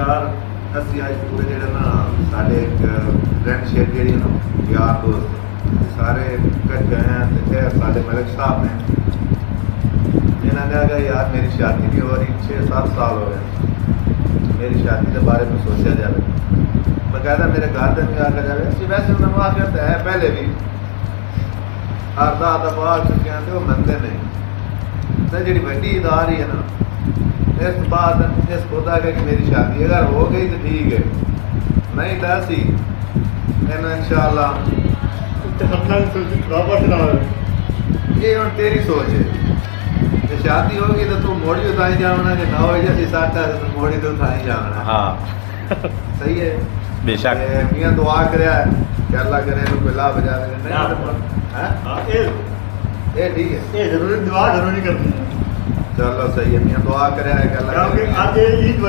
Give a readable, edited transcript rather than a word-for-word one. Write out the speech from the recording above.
یار اسی اج پورے جڑے نا سارے ایک فرینڈ شپ جڑی نا یار دوست سارے کٹ گئے ہیں تے سارے ملک صاحب نے انہوں نے کہا یار میری شادی بھی ہو رہی 6-7 سال ہو گئے میری شادی کے بارے میں سوچا جائے باقاعدہ میرے گھر دن میں آ کر جائے ویسے انہوں نے کرتا ہے پہلے بھی آدھا دفعہ آ چکے ہیں تو وہ منتے نہیں جی وڈی عید آ رہی ہے نا اس بعد اس خدا کہ میری شادی اگر ہو گئی تو ٹھیک ہے نہیں تو سی ان شاء اللہ یہ ہوں تیری سوچ ہے کہ شادی ہوگی تو تم موڑی اتائی جانا کہ نہ ہو جیسی ساٹھ موڑی تو اتائی جانا ہاں صحیح ہے بے شک میاں دعا کریا ہے کہ اللہ کرے کوئی لا بجا دے یہ ٹھیک ہے یہ ضروری دعا ضروری کرنی ہے چلو صحیح ہے میاں دعا کریا ہے کہ اللہ کیونکہ آج عید